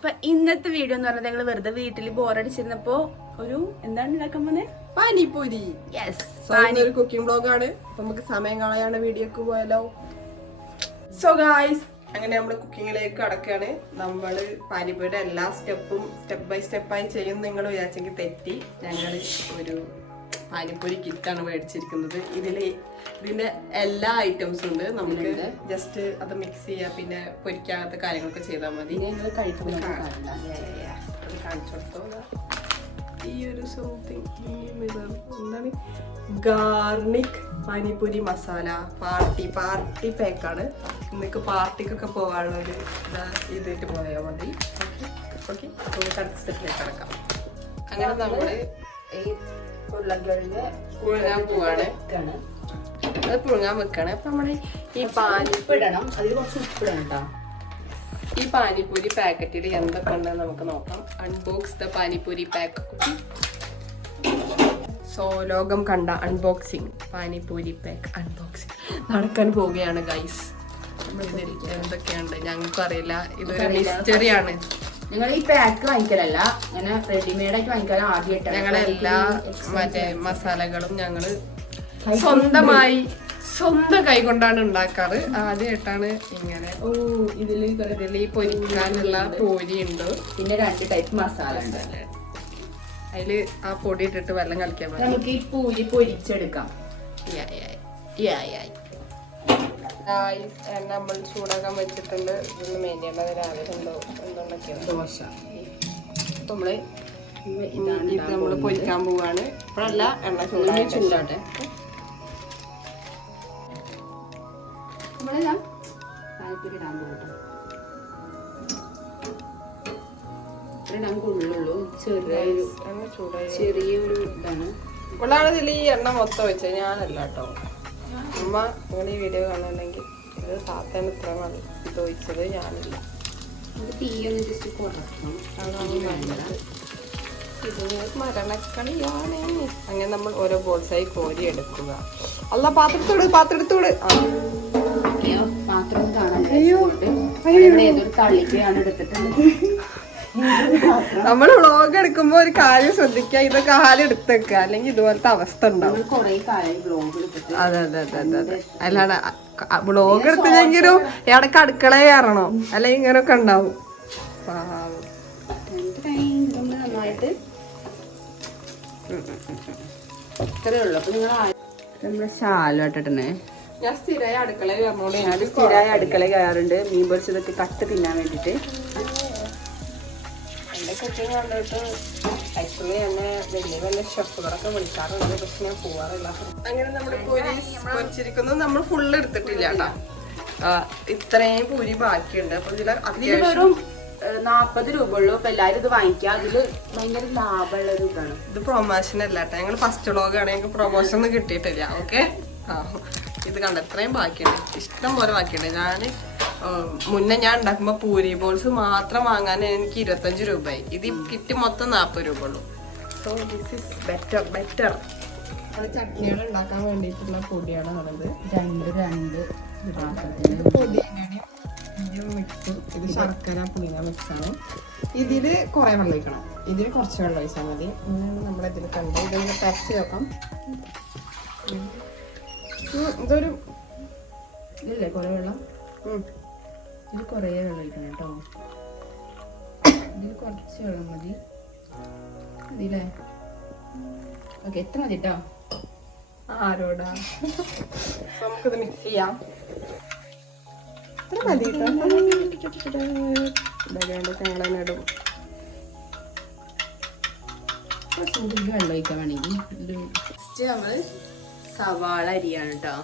അപ്പൊ ഇന്നത്തെ വീഡിയോ എന്ന് പറഞ്ഞാൽ ഞങ്ങൾ വെറുതെ വീട്ടിൽ ബോറടിച്ചിരുന്നപ്പോ ഒരു എന്താണ് ഉണ്ടാക്കാൻ പോന്നെ പാനിപൂരി. യെസ്, ഒരു കുക്കിംഗ് ബ്ലോഗാണ്. നമുക്ക് സമയം കളയാണ് വീഡിയോക്ക് പോയാലോ. സോ ഗായ്സ്, അങ്ങനെ നമ്മള് കുക്കിങ്ങിലേക്ക് കടക്കുകയാണ്. നമ്മള് പാനിപൂരിയുടെ എല്ലാ സ്റ്റെപ്പും സ്റ്റെപ്പ് ബൈ സ്റ്റെപ്പായി ചെയ്യും നിങ്ങൾ വിചാരിച്ചെങ്കിൽ തെറ്റി. ഞങ്ങള് ഒരു പാനിപൂരി കിറ്റാണ് മേടിച്ചിരിക്കുന്നത്. ഇതിന്റെ എല്ലാ ഐറ്റംസും ഉണ്ട്. നമുക്ക് ജസ്റ്റ് അത് മിക്സ് ചെയ്യാം, പിന്നെ പൊരിക്കാത്ത കാര്യങ്ങളൊക്കെ ചെയ്താൽ മതി. ഞങ്ങൾ കഴിക്കുന്നത് അത് കാണിച്ചു കൊടുത്തോ. ഈ ഒരു സംതിങ് എന്താണ്, ഗാർണിക് പാനിപൂരി മസാല പാർട്ടി പാക്കാണ്. നിങ്ങൾക്ക് പാർട്ടിക്കൊക്കെ പോകാനുള്ള ഒരു ഇതിട്ട് പോയാൽ മതി. ഓക്കെ, നമുക്ക് അടുത്ത സ്റ്റെപ്പിലേക്ക് കിടക്കാം. അങ്ങനെ നമ്മള് പുഴുങ്ങാൻ പോവാണ്. അത് പുഴുങ്ങാൻ വെക്കാണ്. അപ്പൊ നമ്മള് ഈ പാനിപ്പിടണം, അതിൽ കുറച്ച് ഉപ്പിടണം കേട്ടോ. ഈ പാനിപൂരി പാക്കറ്റിൽ എന്തൊക്കെ ഉണ്ടെന്ന് നമുക്ക് നോക്കാം. Unbox the panipuri pack. So ലോകം കണ്ട അൺബോക്സിങ് പാനിപൂരി പാക്ക് അൺബോക്സിങ് നടക്കാൻ പോവുകയാണ് ഗൈസ്. ഇതിൽ എന്തൊക്കെയുണ്ട് ഞങ്ങൾക്കും അറിയില്ല, ഇതൊരു മിസ്റ്ററിയാണ്. നിങ്ങൾ ഈ പാക്ക് വാങ്ങിക്കലല്ല, ഇങ്ങനെ റെഡിമെയ്ഡ് ആയിട്ട് വാങ്ങിക്കാൻ ആദ്യമായിട്ടാണ്. ഞങ്ങളെല്ലാ മറ്റേ മസാലകളും ഞങ്ങള് സ്വന്തം കൈ കൊണ്ടാണ് ഉണ്ടാക്കാറ്. ആദ്യമായിട്ടാണ് ഇങ്ങനെ. ഇതിൽ ഈ പൊരിക്കാനുള്ള പൊരി ഉണ്ട്, പിന്നെ 2 ടൈപ്പ് മസാല ഉണ്ട്. അതില് ആ പൊടി ഇട്ടിട്ട് വെള്ളം കളിക്കാൻ പറ്റും. നമുക്ക് ഈ പൂരി പൊരിച്ചെടുക്കാം. നമ്മൾ ചൂടാക്കാൻ വെച്ചിട്ടുണ്ട്. ഇതൊന്ന് മേടിയേണ്ടത് രാവിലെ എന്തൊക്കെയാണ് ദോശ. നമ്മള് ഇത് നമ്മള് പൊരിക്കാൻ പോവാണ്. ഇപ്പോഴല്ല, എണ്ണ ചൂടാട്ടെ. നമ്മളെല്ലാം പാനിപ്പൂരി ഇടാൻ പോകട്ടെ. ഇടാൻ കൊള്ളുള്ളൂ. ചെറിയൊരു ഇതാണ്. ഇവളാണ് ഇതിൽ ഈ എണ്ണ മൊത്തം വെച്ചത്, ഞാനല്ല കേട്ടോ. അമ്മ നിങ്ങൾ ഈ വീഡിയോ കാണുന്നുണ്ടെങ്കിൽ ഇത് താത്തയാണ് ഇത്ര ഇത് ഒഴിച്ചത്, ഞാനില്ല. തീയൊന്ന് ജസ്റ്റ് കുറക്കണം. ഇത് മരണക്കളിയാണ്. അങ്ങനെ നമ്മൾ ഓരോ ബോൾസായി കോരി എടുക്കുക. അല്ല, പാത്രത്തോട് പാത്രം കാണാൻ ഏതൊരു തള്ളിക്കാണ് എടുത്തിട്ടുണ്ട്. നമ്മള് വ്ളോഗ് എടുക്കുമ്പോ ഒരു കാര്യം ശ്രദ്ധിക്കുക, ഇതൊക്കെ കാലം എടുത്തേക്കുക, അല്ലെങ്കിൽ ഇതുപോലത്തെ അവസ്ഥ ഉണ്ടാവും. അതെ. അല്ലാണ്ട് വ്ളോഗ് എടുത്തില്ലെങ്കിലും ഇടക്ക് അടുക്കള കയറണോ, അല്ലെങ്കിൽ ഇങ്ങനെയൊക്കെ ഉണ്ടാവും. നന്നായിട്ട് ഇത്രയേ ഉള്ളൂ. അപ്പൊ നിങ്ങൾ നമ്മള് ശാലം ഇട്ടിട്ടുണ്ടേ. ഞാൻ സ്ഥിരമായി അടുക്കള കയറണോണ്ട് ഞാൻ സ്ഥിരമായി അടുക്കള കയറുണ്ട്, മീൻ പൊരിച്ചതൊക്കെ കട്ട് തിന്നാൻ വേണ്ടിട്ട്. എന്റെ കുക്കിംഗ് കണ്ടിട്ട് ആക്ച്വലി എന്നെ വലിയ ഷെഫുകളൊക്കെ വിളിക്കാറുണ്ട്, പക്ഷെ ഞാൻ പോവാറില്ല. അങ്ങനെ നമ്മുടെ പൂരി പൊരിച്ചിരിക്കുന്നത് നമ്മൾ ഫുള്ള് എടുത്തിട്ടില്ല കേട്ടോ. ഇത്രയും പൂരി ബാക്കിയുണ്ട്. അപ്പൊ ഇതിൽ വെറും 40 രൂപ ഉള്ളൂ. അപ്പൊ എല്ലാരും ഇത് വാങ്ങിക്കുക. അതില് ഭയങ്കര ലാഭമുള്ള ഒരു ഇതാണ്. ഇത് പ്രൊമോഷൻ അല്ല കേട്ടോ, ഞങ്ങൾ ഫസ്റ്റ് വ്ളോഗാണ്, ഞങ്ങൾക്ക് പ്രൊമോഷൻ ഒന്നും കിട്ടിയിട്ടില്ല. ഓക്കെ, ഇത് കണ്ട ഇത്രയും ബാക്കിയുണ്ട്, ഇഷ്ടം പോലെ ബാക്കിയുണ്ട്. മുന്നേ ഞാൻ ഉണ്ടാക്കുമ്പോ പൂരി ബോൾസ് മാത്രം വാങ്ങാൻ എനിക്ക് 25 രൂപയായി. ഇത് കിറ്റ് മൊത്തം 40 രൂപ ഉള്ളൂ. So this is better. അത് ചട്നികൾ ഉണ്ടാക്കാൻ വേണ്ടിയിട്ടുള്ള പൊടിയാണ് ഉള്ളത്. രണ്ട് മിക്സ്. ഇത് ശർക്കര പുളിങ്ങ മിക്സാണ്. ഇതില് കുറെ വെള്ളം ഒഴിക്കണം, ഇതിന് കുറച്ച് വെള്ളം ഒഴിച്ചാൽ മതി. നമ്മളിതിൽ കണ്ട് ഇതൊന്ന് ടച്ച് നോക്കാം. ഇതൊരു ഇല്ലേ കുറെ വെള്ളം, ഇതിൽ കുറേ വെള്ളം ഒഴിക്കണം കേട്ടോ. ഇതിൽ കുറച്ച് വെള്ളം മതി. മതില്ലേ? ഓക്കെ, എത്ര മതി കേട്ടോ. ആരോടാ, നമുക്കിത് മിക്സ് ചെയ്യാം. ഇത്ര മതി കേട്ടോ. ഞങ്ങളിടും വെള്ളം ഒഴിക്കാൻ വേണമെങ്കിൽ. ഫസ്റ്റ് നമ്മള് സവാള അരിയാണ് കേട്ടോ.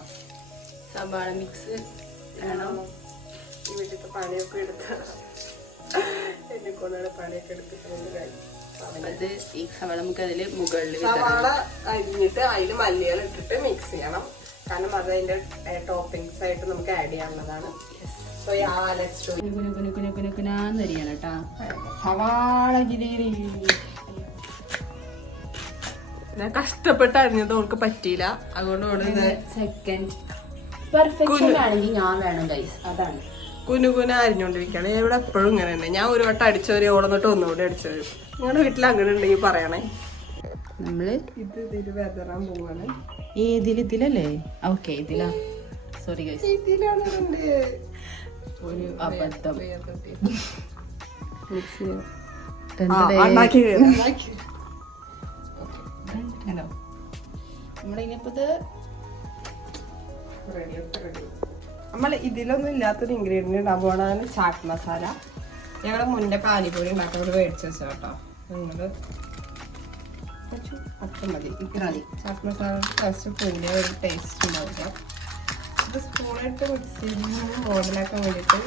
സവാള മിക്സ് വേണം. ഈ വീട്ടിലത്തെ പണിയൊക്കെ എടുത്ത് എന്നെ കൊണ്ടാണ് പണിയൊക്കെ എടുത്തിട്ടുണ്ട്. അത് ഈ സവാള നമുക്ക് അതിൽ മുകളിൽ സവാള അരിഞ്ഞിട്ട് അതിൽ മല്ലിയില ഇട്ടിട്ട് മിക്സ് ചെയ്യണം. കാരണം അത് അതിന്റെ ടോപ്പിംഗ്സ് ആയിട്ട് നമുക്ക് ആഡ് ചെയ്യാനുള്ളതാണ്. സോ കുനാന്നരിയാണ് കേട്ടാ സവാള. ഞാൻ കഷ്ടപ്പെട്ട് അരിഞ്ഞത് അവൾക്ക് പറ്റിയില്ല, അതുകൊണ്ട് സെക്കൻഡ് പെർഫെക്ഷൻ ആണെങ്കിൽ ഞാൻ വേണം ഗൈസ്. അതാണ് കുനുകുന അരിഞ്ഞോണ്ടിരിക്കുകയാണ്. ഇവിടെ എപ്പോഴും ഇങ്ങനെ തന്നെ. ഞാൻ ഒരു വട്ടം അടിച്ചവര് ഓളന്നിട്ട് ഒന്നുകൂടി അടിച്ചവര്. നിങ്ങളുടെ വീട്ടിൽ അങ്ങനെ ഉണ്ടെങ്കിൽ പറയണേ. നമ്മള് ഇതില് വെതറാൻ പോവാണ്. ഇതിലല്ലേ? ഓക്കെ, ഇതിലാ. സോറി ഗൈസ്, ഇതിലാണ് ഒരു അബദ്ധം. നമ്മള് ഇതിലൊന്നും ഇല്ലാത്തൊരു ഇൻഗ്രീഡിയന്റ് ഉണ്ടാകാൻ പോണതാണ് ചാട്ട് മസാല. ഞങ്ങള് മുന്നേ പാനിപ്പൂരി ഉണ്ടാക്കുമ്പോൾ മേടിച്ചു വെച്ചോ കേട്ടോ. നിങ്ങള് അത്ര മതി. ചാട്ട് മസാല ടേസ്റ്റ് പുതിയ ഒരു ടേസ്റ്റ് ഉണ്ടാവില്ല. ഇത് സ്പൂണിട്ട് മിക്സ് ചെയ്ത് മോഡലാക്കാൻ വേണ്ടിയിട്ട്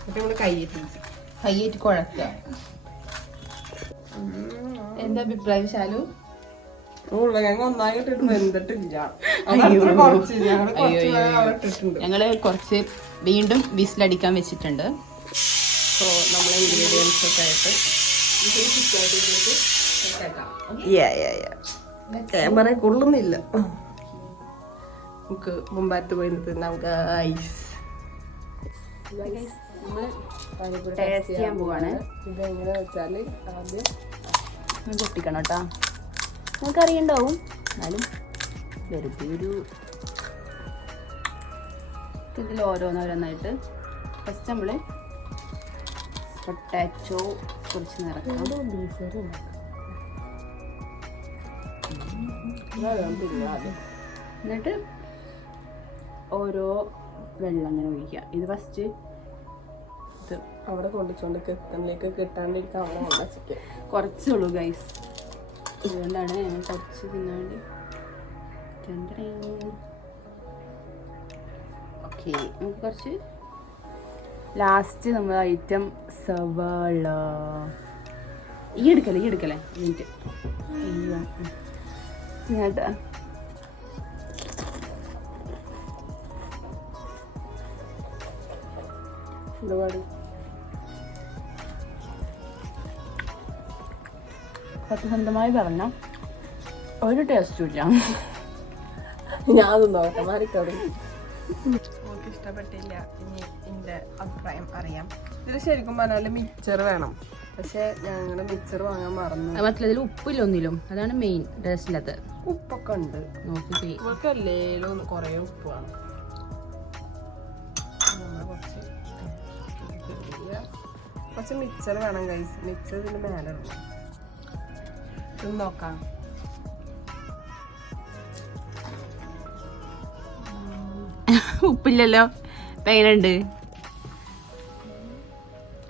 എന്നിട്ട് നമ്മള് കൈയേറ്റ് കുഴക്കുക. എന്താ അഭിപ്രായം ശാലു? ഉരുളക്കിഴങ്ങ് ഒന്നായിട്ട് വെന്തിട്ടില്ല. ഞങ്ങള് കുറച്ച് വീണ്ടും വിസിലടിക്കാൻ വെച്ചിട്ടുണ്ട്. സോ നമ്മളെ ഇൻഗ്രീഡിയൻസ് ഒക്കെ ആയിട്ട് ക്യാമറ കൊള്ളുന്നില്ല. നമുക്ക് മുമ്പായിട്ട് പോയി തിന്നാം ഗൈസ്. ടേസ്റ്റ് ചെയ്യാൻ പോവാണ്. ഇതെങ്ങനെ വെച്ചാല് ആദ്യം പൊട്ടിക്കണം കേട്ടോ. നമുക്കറിയണ്ടാവും, എന്നാലും വെറുതെ ഒരു ഇതിൽ ഓരോന്നോരോന്നായിട്ട് ഫസ്റ്റ് നമ്മൾ പൊട്ടാറ്റോ കുറച്ച് നിറക്കാം. എന്നിട്ട് ഓരോ വെള്ളം അങ്ങനെ ഒഴിക്കുക. ഇത് ഫസ്റ്റ് ഇത് അവിടെ കൊണ്ടിച്ചോണ്ട് കിട്ടണിലേക്ക് കിട്ടാണ്ടിരിക്കാൻ അവിടെ കൊണ്ടുവച്ചിട്ട് കുറച്ചുള്ളൂ ഗൈസ്. അതുകൊണ്ടാണ് ഞങ്ങൾ കുറച്ച് തിന്നാൻ വേണ്ടി. ഓക്കെ, നമുക്ക് കുറച്ച് ലാസ്റ്റ് നമ്മൾ ഐറ്റം സവാള. ഈ എടുക്കല്ലേ മിനിറ്റ് കേട്ടാ. ഒരുപാട് സത്യസന്ധമായി പറഞ്ഞ ഒരു ടേസ്റ്റും ഇല്ല. ഞാൻ നോക്കട്ടെ മാറിക്കോടി. നമുക്ക് ഇഷ്ടപ്പെട്ടില്ല. ഇനി എൻ്റെ അഭിപ്രായം അറിയാം. ഇതിൽ ശരിക്കും പറഞ്ഞാൽ മിക്സർ വേണം. പക്ഷെ ഞങ്ങൾ മിക്സർ വാങ്ങാൻ മറന്നു. മറ്റുള്ളതിൽ ഉപ്പില്ല ഒന്നിലും. അതാണ് മെയിൻ ടേസ്റ്റ് ഇല്ലാത്തത്. ഉപ്പൊക്കെ ഉണ്ട്. നോക്കി നമുക്ക് അല്ലേലും കുറേ ഉപ്പ് വേണം. കുറച്ച് മിക്സർ വേണം ഗൈസ്. മിക്സർ ഇതിന് മേലെ ഇടണം. ഇത് നോക്കാം. ഉപ്പില്ലല്ലോ. എങ്ങനെയുണ്ട്?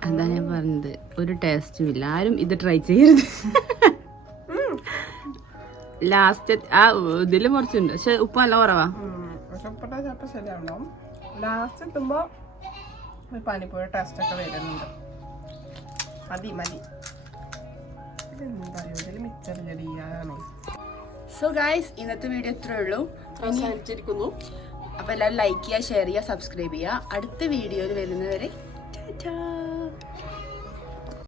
അതാ ഞാൻ പറഞ്ഞത്, ഒരു ടേസ്റ്റും ഇല്ല. ആരും ഇത് ട്രൈ ചെയ്യരുത്. ലാസ്റ്റ് ആ ഇതില് കുറച്ചുണ്ട്, പക്ഷെ ഉപ്പ് നല്ല കുറവാ. പക്ഷെ ഉപ്പിട്ടാ ചിലപ്പോൾ ശരിയാവുണ്ടാവും. ലാസ്റ്റ് എത്തുമ്പോ പാനിപ്പൂരി ടേസ്റ്റ് ഒക്കെ വരുന്നുണ്ട്. മതി. സോ ഗൈസ്, ഇന്നത്തെ വീഡിയോ ഇത്രേ ഉള്ളൂ. അവസാനിച്ചിരിക്കുന്നു. അപ്പൊ എല്ലാവരും ലൈക്ക് ചെയ്യുക, ഷെയർ ചെയ്യുക, സബ്സ്ക്രൈബ് ചെയ്യുക. അടുത്ത വീഡിയോയിൽ വരുന്നവരെ ടാറ്റാ.